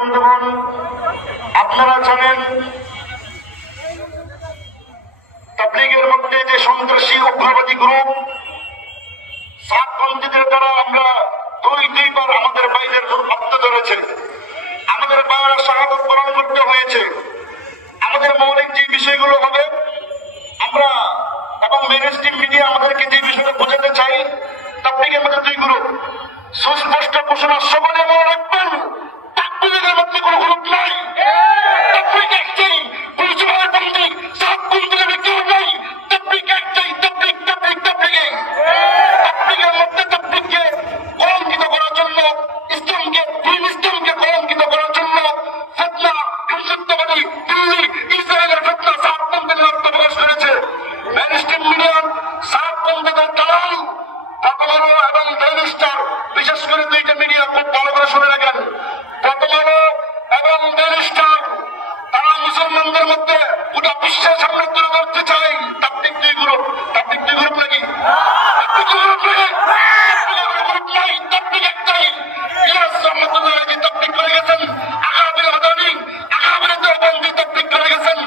বন্ধুগণ, আপনারা জানেন তাবলীগের মধ্যে যে সন্ত্রাসী উগ্রবাদী গ্রুপ সাতপন্থীদের দ্বারা আমরা দুইবার আমাদের বাইরের রক্ত ধরেছে, আমাদের বাইরে শাহাদত বরণ করতে হয়েছে। আমাদের মৌলিক যে বিষয়গুলো হবে আমরা এবং মেইনস্ট্রিম মিডিয়া আমাদেরকে যে বিষয়টা বোঝাতে চাই, তাবলীগের মধ্যে দুই গ্রুপ সুস্পষ্ট ঘোষণা সকলে মনে রাখবেন। তাবলীগের মধ্যে কোনো গ্রুপ নাই, তাবলীগ একটাই, কোনো জমায়েতবন্দি সাতপন্থীদের কেউ নাই। তাবলীগ একটাই, তাবলীগ তাবলীগ তাবলীগে তাবলীগের মধ্যে তাবলীগকে কলঙ্কিত করার জন্য, ইসলামকে দিন ইসলামকে কলঙ্কিত করার জন্য ফিতনা হিংসাত্মবাদী দিল্লি ইসরায়েলের ফিতনা সাতপন্থীদের আত্মপ্রকাশ করেছে। মেইনস্ট্রিম মিডিয়া সাতপন্থীদের দালাল প্রথম আলো এবং ডেইলি স্টার, বিশেষ করে দুইটা মিডিয়া খুব ভালো করে শুনে রাখেন। প্রথম আলো এবং ডেইলি স্টার তারা মুসলমানদের মধ্যে গোটা বিশ্বের সামনে তুলে ধরতে চাই তাবলীগ দুই গ্রুপ। তাবলীগ দুই গ্রুপ নাকি? তাবলীগ দুই গ্রুপ নাকি? তাবলীগের গ্রুপ নাই, তাবলীগ একটাই। ইলিয়াস রহমাতুল্লাহ আলাইহি তাবলীগ করে গেছেন, আকাবির হাদানি আকাবির দেওবন্দি তাবলীগ করে গেছেন,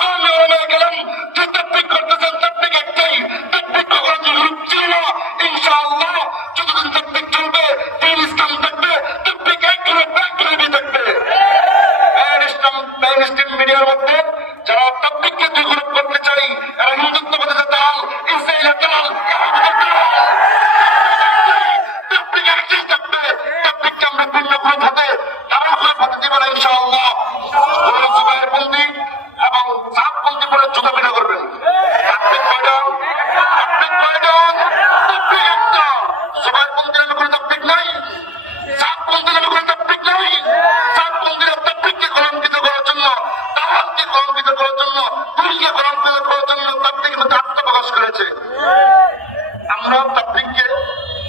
কওমি ওলামায়ে কেরাম যে তাবলীগ করতেছেন, তাবলীগ একটাই। তাবলীগ কখনো গ্রুপ ছিল না। ইনশাআল্লাহ যতদিন তাবলীগ চলবে, দিন ইসলাম থাকবে, তাবলীগ এক গ্রুপ এক গ্রুপই থাকবে। মেইনস্ট্রিম মিডিয়ার মধ্যে যারা তাবলীগকে দুই গ্রুপ করতে চাই, এরা হিন্দুত্ববাদের দালাল, ইসরায়েলের দালাল, ইহুদিদের দালাল। তাবলীগ একটাই থাকবে। তাবলীগকে আমরা ভিন্ন গ্রুপ হতে, তারা গ্রুপ হতে দিব না ইনশাআল্লাহ। জুবায়েরপন্থী এবং সাতপন্থী বলে জুতা পিটা করবেন। তাবলীগ কয়টা? তাবলীগ কয়টা? তাবলীগ একটা। জুবায়েরপন্থীর নামে কোনো তাবলীগ নাই, সাতপন্থীর নামে কোনো তাবলীগ নাই। সাতপন্থীরা তাবলীগকে কলঙ্কিত করার জন্য, দাওয়াতকে কলঙ্কিত করার জন্য, দিনকে কলঙ্কিত করার জন্য তাবলীগের মধ্যে আত্মপ্রকাশ করেছে। আমরা তাবলীগকে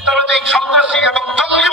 তারা যে সন্ত্রাসী এবং জঙ্গি